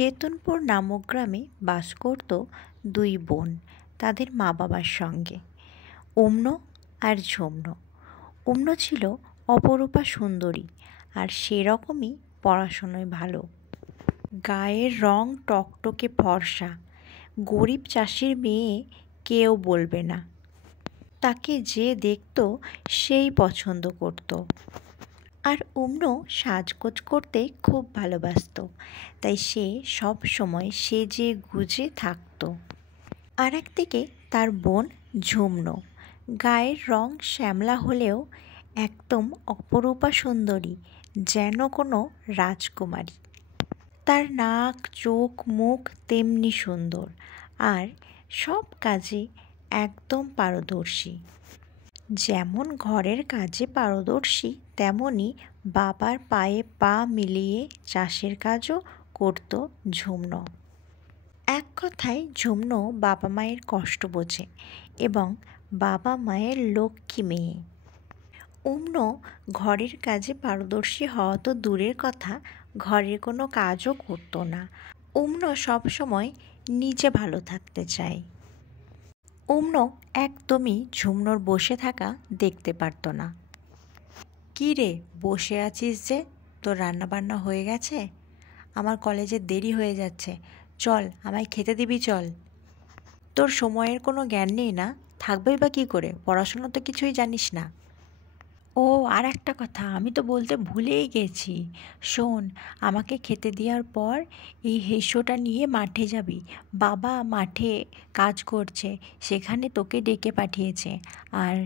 চেতনপুর নামক গ্রামে বাস করত দুই বোন তাদের মা বাবার সঙ্গে, অম্ন আর ঝুমন। অম্ন ছিল অপরূপা সুন্দরী আর সেরকমই পড়াশোনায় ভালো। গায়ের রং টকটকে ফর্সা, গরিব চাষির মেয়ে কেউ বলবে না। তাকে যে দেখত সেই পছন্দ করত। আর অম্ন সাজগোজ করতে খুব ভালোবাসত, তাই সে সব সময় সেজে গুজে থাকত। আর একদিকে তার বোন ঝুমন, গায়ের রং শ্যামলা হলেও একদম অপরূপা সুন্দরী, যেন কোনো রাজকুমারী। তার নাক, চোখ, মুখ তেমনি সুন্দর আর সব কাজে একদম পারদর্শী। যেমন ঘরের কাজে পারদর্শী, তেমনি বাবার পায়ে পা মিলিয়ে চাষের কাজও করত ঝুমন। এক কথায় ঝুমন বাবা মায়ের কষ্ট বোঝে এবং বাবা মায়ের লক্ষ্মী মেয়ে। অম্ন ঘরের কাজে পারদর্শী হওয়া তো দূরের কথা, ঘরের কোনো কাজও করতো না। অম্ন সবসময় নিজে ভালো থাকতে চায়। অম্ন একদমই ঝুমনোর বসে থাকা দেখতে পারত না। কী রে, বসে আছিস যে? তোর রান্নাবান্না হয়ে গেছে? আমার কলেজে দেরি হয়ে যাচ্ছে, চল আমায় খেতে দিবি চল। তোর সময়ের কোনো জ্ঞান নেই না? থাকবেই বা কী করে, পড়াশুনো তো কিছুই জানিস না। ও আর একটা কথা আমি তো বলতে ভুলেই গেছি, শোন, আমাকে খেতে দেওয়ার পর এই হেঁসোটা নিয়ে মাঠে যাবি। বাবা মাঠে কাজ করছে, সেখানে তোকে ডেকে পাঠিয়েছে। আর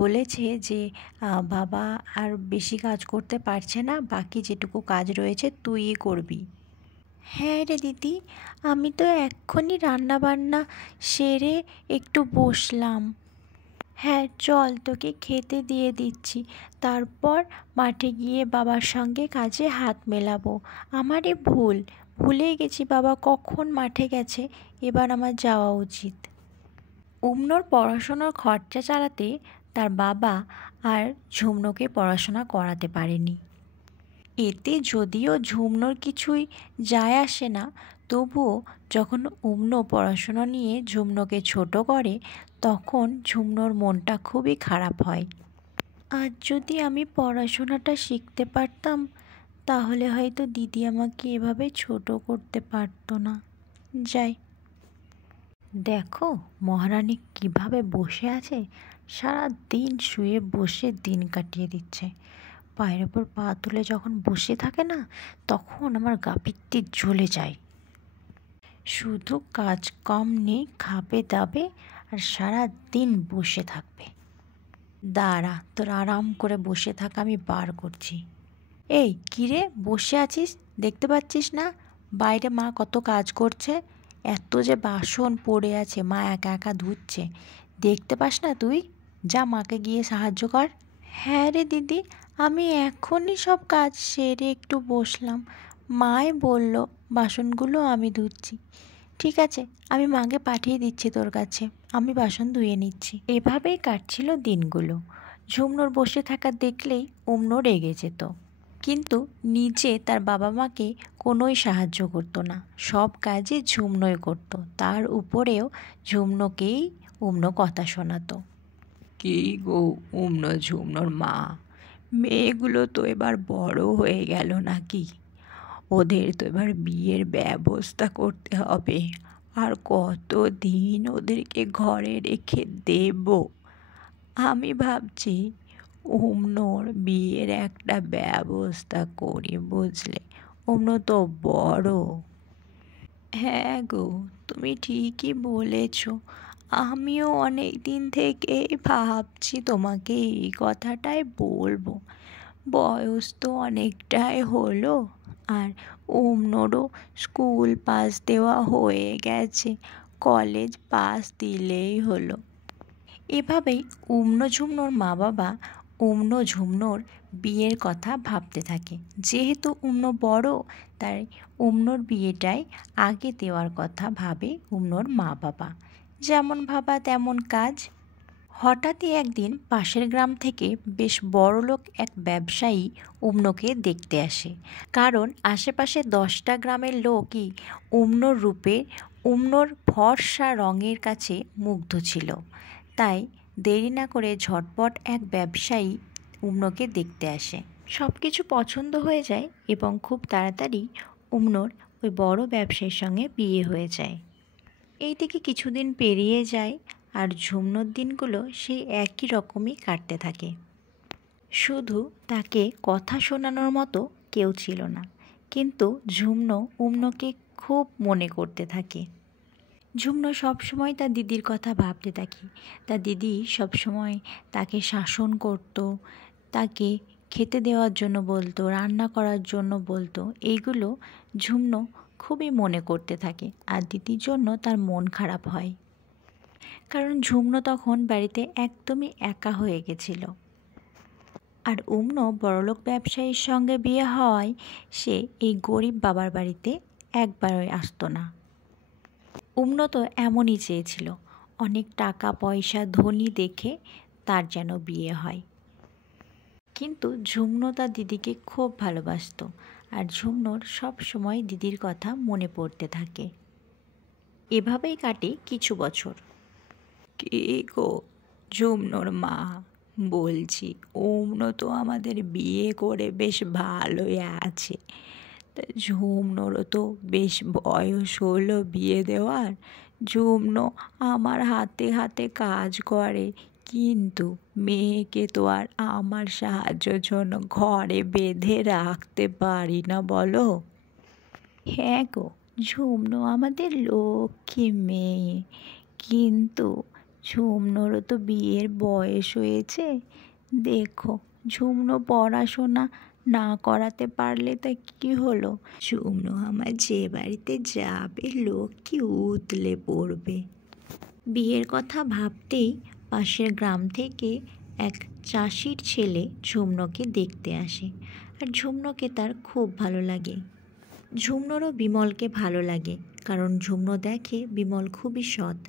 বলেছে যে বাবা আর বেশি কাজ করতে পারছে না, বাকি যেটুকু কাজ রয়েছে তুইই করবি। হ্যাঁ রে দিদি, আমি তো এক্ষুনি রান্নাবান্না সেরে একটু বসলাম। হ্যাঁ চল, তোকে খেতে দিয়ে দিচ্ছি, তারপর মাঠে গিয়ে বাবার সঙ্গে কাজে হাত মেলাবো। আমারই ভুলেই গেছি, বাবা কখন মাঠে গেছে, এবার আমার যাওয়া উচিত। অম্নর পড়াশোনার খরচা চালাতে তার বাবা আর ঝুমনোকে পড়াশোনা করাতে পারেনি। এতে যদিও ঝুমনোর কিছুই যায় আসে না, তবুও যখন অম্ন পড়াশোনা নিয়ে ঝুমনোকে ছোট করে, তখন ঝুমনোর মনটা খুবই খারাপ হয়। আজ যদি আমি পড়াশোনাটা শিখতে পারতাম, তাহলে হয়তো দিদি আমাকে এভাবে ছোট করতে পারতো না। যাই। দেখো মহারানী কিভাবে বসে আছে, সারা দিন শুয়ে বসে দিন কাটিয়ে দিচ্ছে। পায়ের ওপর পা তুলে যখন বসে থাকে না, তখন আমার গা পিত্তি জ্বলে যায়। শুধু কাজ কম নেই, খাবে দাবে আর সারা দিন বসে থাকবে। দাঁড়া, তোর আরাম করে বসে থাকা আমি বার করছি। এই কিরে, বসে আছিস, দেখতে পাচ্ছিস না বাইরে মা কত কাজ করছে? এত যে বাসন পড়ে আছে, মা একা একা ধুচ্ছে, দেখতে পাস না তুই? যা মাকে গিয়ে সাহায্য কর। হ্যাঁ রে দিদি, আমি এখনই সব কাজ সেরে একটু বসলাম, মাই বলল বাসনগুলো আমি ধুচ্ছি। ঠিক আছে, আমি মাকে পাঠিয়ে দিচ্ছি তোর কাছে, আমি বাসন ধুয়ে নিচ্ছি। এভাবেই কাটছিল দিনগুলো। ঝুমনোর বসে থাকা দেখলেই অম্ন রেগে যেত, কিন্তু নিজে তার বাবা মাকে কোনোই সাহায্য করতো না, সব কাজে ঝুমনোই করত। তার উপরেও ঝুমনোকেই অম্ন কথা শোনাতো। কী গো অম্ন, ঝুমনোর মা, মেয়েগুলো তো এবার বড় হয়ে গেল নাকি? ওদের তো এবার বিয়ের ব্যবস্থা করতে হবে, আর কতদিন ওদেরকে ঘরে রেখে দেব? আমি ভাবছি অম্নর বিয়ের একটা ব্যবস্থা করি, বুঝলে? অম্ন তো বড়। হ্যাঁ গো, তুমি ঠিকই বলেছ, আমিও অনেক দিন থেকেই ভাবছি তোমাকে এই কথাটাই বলবো। বয়স তো অনেকটাই হলো, আর অম্নরও স্কুল পাস দেওয়া হয়ে গেছে, কলেজ পাস দিলেই হলো। এভাবেই অম্ন ঝুমনোর মা বাবা অম্ন ঝুমনোর বিয়ের কথা ভাবতে থাকে। যেহেতু অম্ন বড়, তাই অম্নর বিয়েটাই আগে দেওয়ার কথা ভাবে অম্নর মা বাবা। যেমন ভাবা তেমন কাজ। হঠাৎই একদিন পাশের গ্রাম থেকে বেশ বড়লোক এক ব্যবসায়ী অম্নকে দেখতে আসে। কারণ আশেপাশে 10টা গ্রামের লোকই অম্নর রূপে, অম্নর ফর্সা রঙের কাছে মুগ্ধ ছিল। তাই দেরি না করে ঝটপট এক ব্যবসায়ী অম্নকে দেখতে আসে। সব কিছু পছন্দ হয়ে যায় এবং খুব তাড়াতাড়ি অম্নর ওই বড় ব্যবসায়ীর সঙ্গে বিয়ে হয়ে যায়। এইদিকে কিছুদিন পেরিয়ে যায় আর ঝুমনোর দিনগুলো সেই একই রকমই কাটতে থাকে। শুধু তাকে কথা শোনানোর মতো কেউ ছিল না, কিন্তু ঝুমনো অম্নকে খুব মনে করতে থাকে। ঝুমনো সবসময় তার দিদির কথা ভাবতে থাকে। তার দিদি সবসময় তাকে শাসন করত, তাকে খেতে দেওয়ার জন্য বলতো, রান্না করার জন্য বলতো। এইগুলো ঝুমনো খুবই মনে করতে থাকে আর দিদির জন্য তার মন খারাপ হয়। কারণ ঝুমনো তখন বাড়িতে একদমই একা হয়ে গেছিল। আর অম্ন বড়লোক ব্যবসায়ীর সঙ্গে বিয়ে হওয়ায় সে এই গরিব বাবার বাড়িতে একবারই আসতো না। অম্ন তো এমনই চেয়েছিল, অনেক টাকা পয়সা ধনী দেখে তার যেন বিয়ে হয়। কিন্তু ঝুমনো তার দিদিকে খুব ভালোবাসতো আর ঝুমনোর সব সময় দিদির কথা মনে পড়তে থাকে। এভাবেই কাটে কিছু বছর। কে গো ঝুমনোর মা, বলছি অম্ন তো আমাদের বিয়ে করে বেশ ভালোই আছে, তা ঝুমনোরও তো বেশ বয়স হলো বিয়ে দেওয়ার। ঝুমনো আমার হাতে হাতে কাজ করে, কিন্তু মেয়েকে তো আর আমার সাহায্যের জন্য ঘরে বেঁধে রাখতে পারি না, বলো। হ্যাঁ গো, ঝুমনো আমাদের লক্ষ্মী মেয়ে, কিন্তু ঝুমনোরও তো বিয়ের বয়স হয়েছে। দেখো, ঝুমনো পড়াশোনা না করাতে পারলে তা কি হলো, ঝুমনো আমার যে বাড়িতে যাবে লক্ষ্মী উতলে পড়বে। বিয়ের কথা ভাবতেই পাশের গ্রাম থেকে এক চাষির ছেলে ঝুমনোকে দেখতে আসে আর ঝুমনোকে তার খুব ভালো লাগে। ঝুমনোরও বিমলকে ভালো লাগে, কারণ ঝুমনো দেখে বিমল খুবই সৎ।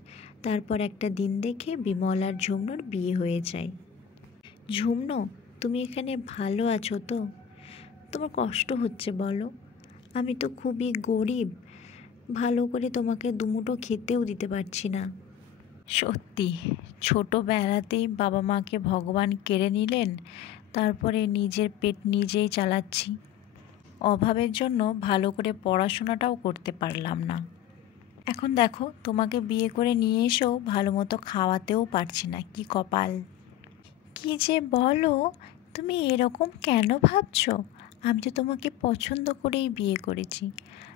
তারপর একটা দিন দেখে বিমল আর ঝুমনোর বিয়ে হয়ে যায়। ঝুমনো, তুমি এখানে ভালো আছো তো? তোমার কষ্ট হচ্ছে বলো? আমি তো খুবই গরিব, ভালো করে তোমাকে দুমুঠো খেতেও দিতে পারছি না। সত্যি, ছোটোবেলাতেই বাবা মাকে ভগবান কেড়ে নিলেন, তারপরে নিজের পেট নিজেই চালাচ্ছি। অভাবের জন্য ভালো করে পড়াশোনাটাও করতে পারলাম না। এখন দেখো, তোমাকে বিয়ে করে নিয়ে এসেও ভালো মতো খাওয়াতেও পারছি না। কি কপাল! কি যে বলো, তুমি এরকম কেন ভাবছো? আমি তো তোমাকে পছন্দ করেই বিয়ে করেছি।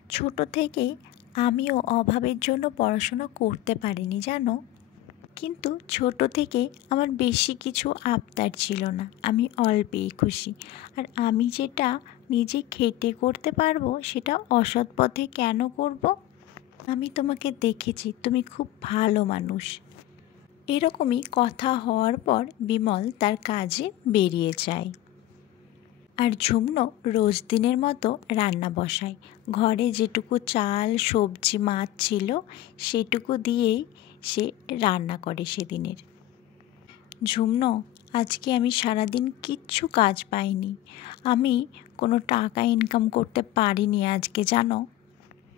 ছোট থেকেই আমিও অভাবের জন্য পড়াশোনা করতে পারিনি জানো। কিন্তু ছোট থেকেই আমার বেশি কিছু আবদার ছিল না, আমি অল্পেই খুশি। আর আমি যেটা নিজে খেটে করতে পারবো সেটা অসৎ পথে কেন করব? আমি তোমাকে দেখেছি, তুমি খুব ভালো মানুষ। এরকমই কথা হওয়ার পর বিমল তার কাজে বেরিয়ে যায় আর ঝুমনো রোজ দিনের মতো রান্না বসায়। ঘরে যেটুকু চাল সবজি মাছ ছিল সেটুকু দিয়েই সে রান্না করে সেদিনের। ঝুমনো, আজকে আমি সারাদিন কিচ্ছু কাজ পাইনি, আমি কোনো টাকা ইনকাম করতে পারিনি আজকে, জানো।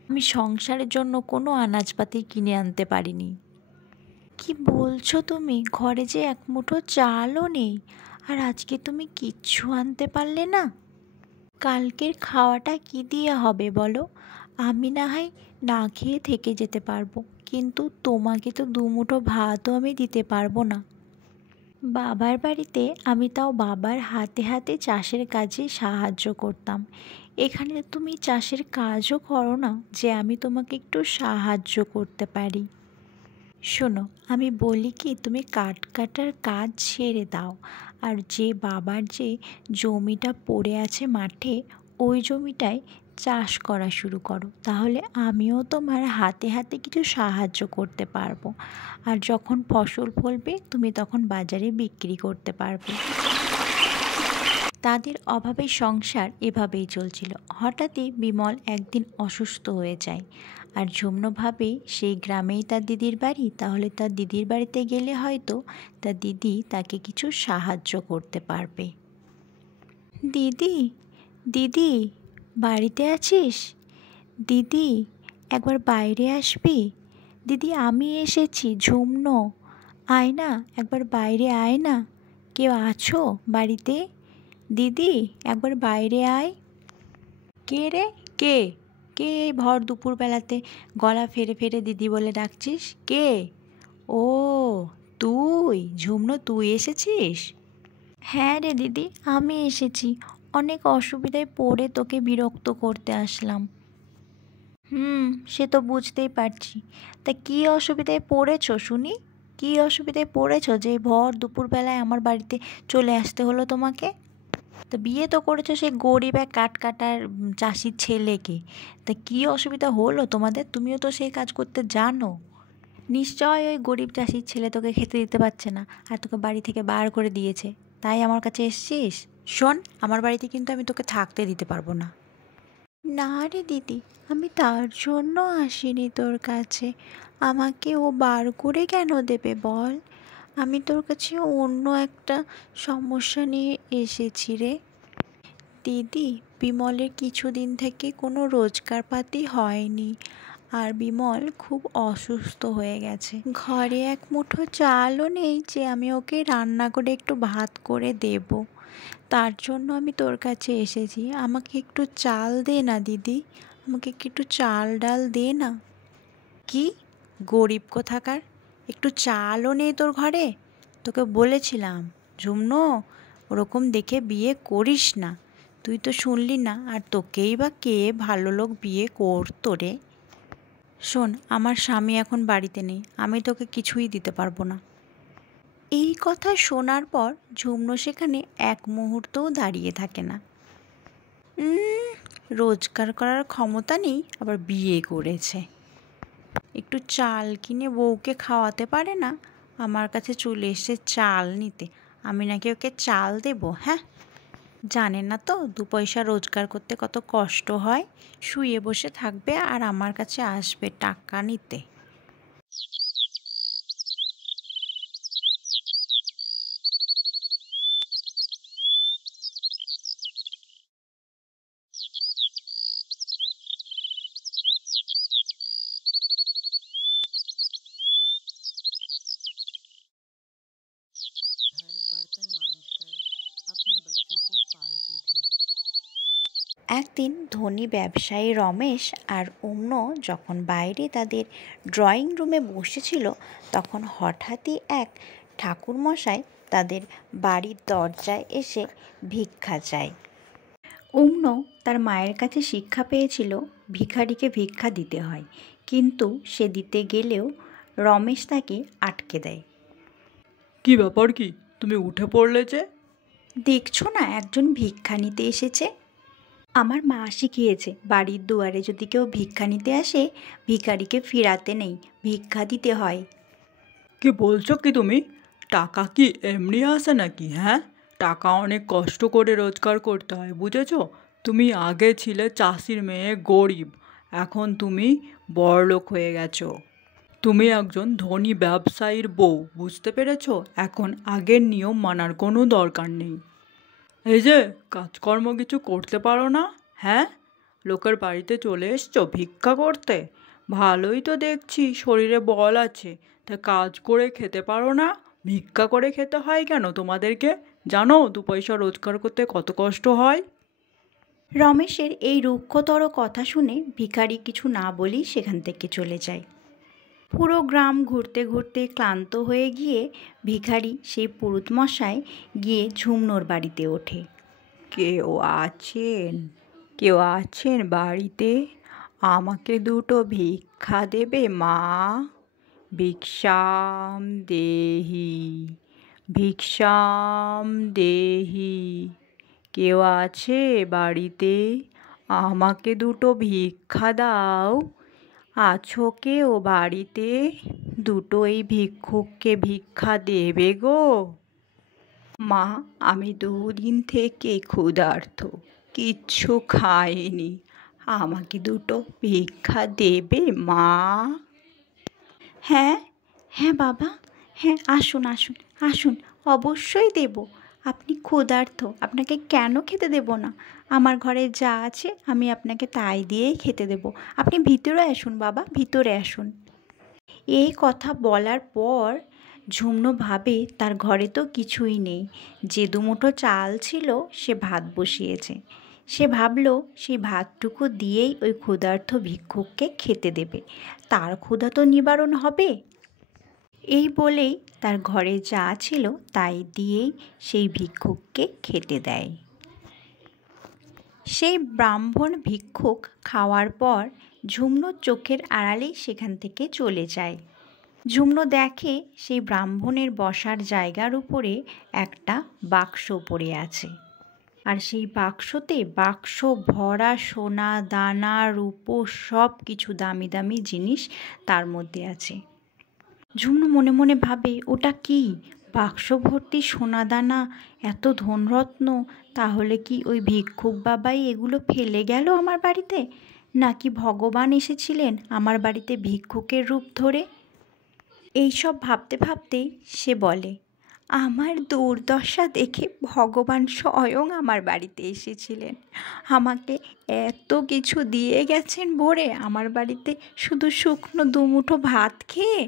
আমি সংসারের জন্য কোনো আনাজপাতি কিনে আনতে পারিনি। কি বলছো তুমি? ঘরে যে এক মুঠো চালও নেই, আর আজকে তুমি কিচ্ছু আনতে পারলে না? কালকের খাওয়াটা কি দিয়ে হবে বলো? আমি না হয় না খেয়ে থেকে যেতে পারবো, কিন্তু তোমাকে তো দুমুঠো ভাতও আমি দিতে পারবো না। বাবার বাড়িতে আমি তাও বাবার হাতে হাতে চাষের কাজে সাহায্য করতাম। এখানে তুমি চাষের কাজও করো না যে আমি তোমাকে একটু সাহায্য করতে পারি। শোনো, আমি বলি কি, তুমি কাঠ কাটার কাজ ছেড়ে দাও, আর যে বাবার যে জমিটা পড়ে আছে মাঠে, ওই জমিটায় চাষ করা শুরু করো। তাহলে আমিও তোমার হাতে হাতে কিছু সাহায্য করতে পারবো, আর যখন ফসল ফলবে তুমি তখন বাজারে বিক্রি করতে পারবে। তাদের অভাবের সংসার এভাবেই চলছিল। হঠাৎই বিমল একদিন অসুস্থ হয়ে যায় আর ঝুমনো ভাবে সেই গ্রামেই তার দিদির বাড়ি, তাহলে তার দিদির বাড়িতে গেলে হয়তো তার দিদি তাকে কিছু সাহায্য করতে পারবে। দিদি, দিদি, বাড়িতে আছিস? দিদি, একবার বাইরে আসবি? দিদি, আমি এসেছি, ঝুমনো। আয় না, একবার বাইরে আয় না। কেউ আছো বাড়িতে? দিদি, একবার বাইরে আয়। কে রে? কে? কে এই ভর দুপুরবেলাতে গলা ফেরে ফেরে দিদি বলে ডাকছিস? কে? ও, তুই ঝুমনো, তুই এসেছিস? হ্যাঁ রে দিদি, আমি এসেছি। অনেক অসুবিধায় পড়ে তোকে বিরক্ত করতে আসলাম। সে তো বুঝতেই পারছি। তা কী অসুবিধায় পড়েছো শুনি? কী অসুবিধায় পড়েছো যে ভর দুপুরবেলায় আমার বাড়িতে চলে আসতে হলো তোমাকে? তা বিয়ে তো করেছো সেই গরিব এক কাঠকাটার চাষির ছেলেকে। তা কী অসুবিধা হলো তোমাদের? তুমিও তো সেই কাজ করতে জানো। নিশ্চয় ওই গরিব চাষির ছেলে তোকে খেতে দিতে পারছে না আর তোকে বাড়ি থেকে বার করে দিয়েছে, তাই আমার কাছে এসছিস? শোন, আমার বাড়িতে কিন্তু আমি তোকে থাকতে দিতে পারবো না। না রে দিদি, আমি তার জন্য আসিনি তোর কাছে। আমাকে ও বার করে কেন দেবে বল? আমি তোর কাছে অন্য একটা সমস্যা নিয়ে এসেছি রে। দিদি, বিমলের কিছুদিন থেকে কোনো রোজগারপাতি হয়নি, আর বিমল খুব অসুস্থ হয়ে গেছে। ঘরে এক মুঠো চালও নেই যে আমি ওকে রান্না করে একটু ভাত করে দেব। তার জন্য আমি তোর কাছে এসেছি। আমাকে একটু চাল দে না দিদি, আমাকে একটু চাল ডাল দে না। কি গরিব কোথাকার, একটু চালও নেই তোর ঘরে? তোকে বলেছিলাম ঝুমনো, ওরকম দেখে বিয়ে করিস না। তুই তো শুনলি না, আর তোকেই বা কে ভালো লোক বিয়ে করতো রে? শোন, আমার স্বামী এখন বাড়িতে নেই, আমি তোকে কিছুই দিতে পারবো না। এই কথা শোনার পর ঝুমনো সেখানে এক মুহূর্তও দাঁড়িয়ে থাকে না। রোজগার করার ক্ষমতা নেই, আবার বিয়ে করেছে। একটু চাল কিনে বউকে খাওয়াতে পারে না, আমার কাছে চলে এসে চাল নিতে। আমি নাকি ওকে চাল দেবো? হ্যাঁ, জানে না তো 2 পয়সা রোজগার করতে কত কষ্ট হয়। শুয়ে বসে থাকবে আর আমার কাছে আসবে টাকা নিতে। একদিন ধনী ব্যবসায়ী রমেশ আর অন্য যখন বাইরে তাদের ড্রয়িং রুমে বসেছিল, তখন হঠাৎই এক ঠাকুরমশাই তাদের বাড়ির দরজায় এসে ভিক্ষা চায়। অম্ন তার মায়ের কাছে শিক্ষা পেয়েছিল ভিখারিকে ভিক্ষা দিতে হয়, কিন্তু সে দিতে গেলেও রমেশ তাকে আটকে দেয়। কি ব্যাপার, কি তুমি উঠে পড়লে যে? দেখছো না, একজন ভিক্ষা নিতে এসেছে। আমার মা শিখিয়েছে বাড়ির দুয়ারে যদি কেউ ভিক্ষা নিতে আসে, ভিখারিকে ফিরাতে নেই, ভিক্ষা দিতে হয়। কি বলছো কি তুমি? টাকা কি এমনি আসে নাকি? হ্যাঁ, টাকা অনেক কষ্ট করে রোজগার করতে হয়, বুঝেছো? তুমি আগে ছিলে চাষির মেয়ে, গরিব, এখন তুমি বড়লোক হয়ে গেছো। তুমি একজন ধনী ব্যবসায়ীর বউ, বুঝতে পেরেছো? এখন আগের নিয়ম মানার কোনো দরকার নেই। এই যে কাজকর্ম কিছু করতে পারো না? হ্যাঁ, লোকের বাড়িতে চলে এসছো ভিক্ষা করতে? ভালোই তো দেখছি শরীরে বল আছে, তা কাজ করে খেতে পারো না? ভিক্ষা করে খেতে হয় কেন তোমাদেরকে? জানো 2 পয়সা রোজগার করতে কত কষ্ট হয়? রমেশের এই রুক্ষতর কথা শুনে ভিখারি কিছু না বলেই সেখান থেকে চলে যায়। পুরো গ্রাম ঘুরতে ঘুরতে ক্লান্ত হয়ে গিয়ে ভিখারি সেই পুরুতমশাই গিয়ে ঝুমনোর বাড়িতে ওঠে। কেউ আছেন? কেউ আছেন বাড়িতে? আমাকে 2টো ভিক্ষা দেবে মা? ভিক্ষাম দেহি, ভিক্ষাম দেহি। কেউ আছে বাড়িতে? আমাকে 2টো ভিক্ষা দাও। আছো কেউ বাড়িতে? 2টো এই ভিক্ষুককে ভিক্ষা দেবে গো? মা, আমি 2 দিন থেকে ক্ষুধার্ত, কিচ্ছু খাইনি, আমাকে দুটো ভিক্ষা দেবে মা? হ্যাঁ হ্যাঁ বাবা, হ্যাঁ আসুন আসুন আসুন, অবশ্যই দেব। আপনি ক্ষুধার্ত, আপনাকে কেন খেতে দেব না? আমার ঘরে যা আছে আমি আপনাকে তাই দিয়েই খেতে দেব। আপনি ভিতরে আসুন বাবা, ভিতরে আসুন। এই কথা বলার পর ঝুমনু ভাবে তার ঘরে তো কিছুই নেই, যে দুমুঠো চাল ছিল সে ভাত বসিয়েছে। সে ভাবল সেই ভাতটুকু দিয়েই ওই ক্ষুধার্ত ভিক্ষুককে খেতে দেবে, তার ক্ষুধা তো নিবারণ হবে। এই বলেই তার ঘরে যা ছিল তাই দিয়েই সেই ভিক্ষুককে খেতে দেয়। সেই ব্রাহ্মণ ভিক্ষুক খাওয়ার পর ঝুমনুর চোখের আড়ালেই সেখান থেকে চলে যায়। ঝুমনু দেখে সেই ব্রাহ্মণের বসার জায়গার উপরে একটা বাক্স পড়ে আছে, আর সেই বাক্স ভরা সোনা দানা রূপো সব কিছু দামি দামি জিনিস তার মধ্যে আছে। ঝুমনু মনে মনে ভাবে, ওটা কি? বাক্স ভর্তি সোনা দানা, এত ধনরত্ন, তাহলে কি ওই ভিক্ষুক বাবাই এগুলো ফেলে গেল আমার বাড়িতে, নাকি ভগবান এসেছিলেন আমার বাড়িতে ভিক্ষুকের রূপ ধরে? এইসব ভাবতে ভাবতেই সে বলে, আমার দুর্দশা দেখে ভগবান স্বয়ং আমার বাড়িতে এসেছিলেন, আমাকে এত কিছু দিয়ে গেছেন ভরে আমার বাড়িতে শুধু শুকনো দুমুঠো ভাত খেয়ে।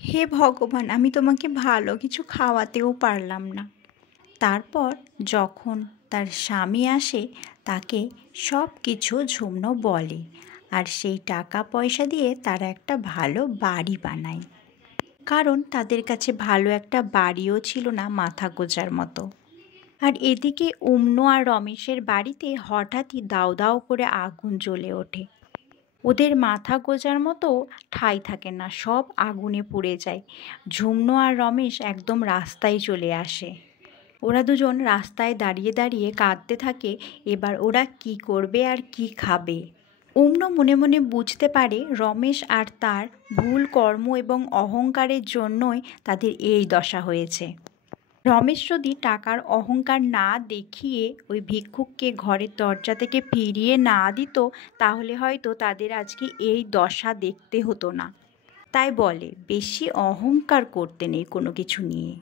হে ভগবান, আমি তোমাকে ভালো কিছু খাওয়াতেও পারলাম না। তারপর যখন তার স্বামী আসে তাকে সব কিছু ঝুমনু বলে, আর সেই টাকা পয়সা দিয়ে তারা একটা ভালো বাড়ি বানায়, কারণ তাদের কাছে ভালো একটা বাড়িও ছিল না মাথা গোঁজার মতো। আর এদিকে অম্নু আর রমেশের বাড়িতে হঠাৎই দাউ দাউ করে আগুন জ্বলে ওঠে। ওদের মাথা গোঁজার মতো ঠাঁই থাকে না, সব আগুনে পুড়ে যায়। ঝুমনু আর রমেশ একদম রাস্তায় চলে আসে। ওরা দুজন রাস্তায় দাঁড়িয়ে দাঁড়িয়ে কাঁদতে থাকে, এবার ওরা কি করবে আর কি খাবে। অম্নু মনে মনে বুঝতে পারে রমেশ আর তার ভুল কর্ম এবং অহংকারের জন্যই তাদের এই দশা হয়েছে। রমেশ যদি টাকার অহংকার না দেখিয়ে ওই ভিক্ষুককে ঘরের দরজা থেকে ফিরিয়ে না দিত, তাহলে হয়তো তাদের আজকে এই দশা দেখতে হতো না। তাই বলে, বেশি অহংকার করতে নেই কোনো কিছু নিয়ে।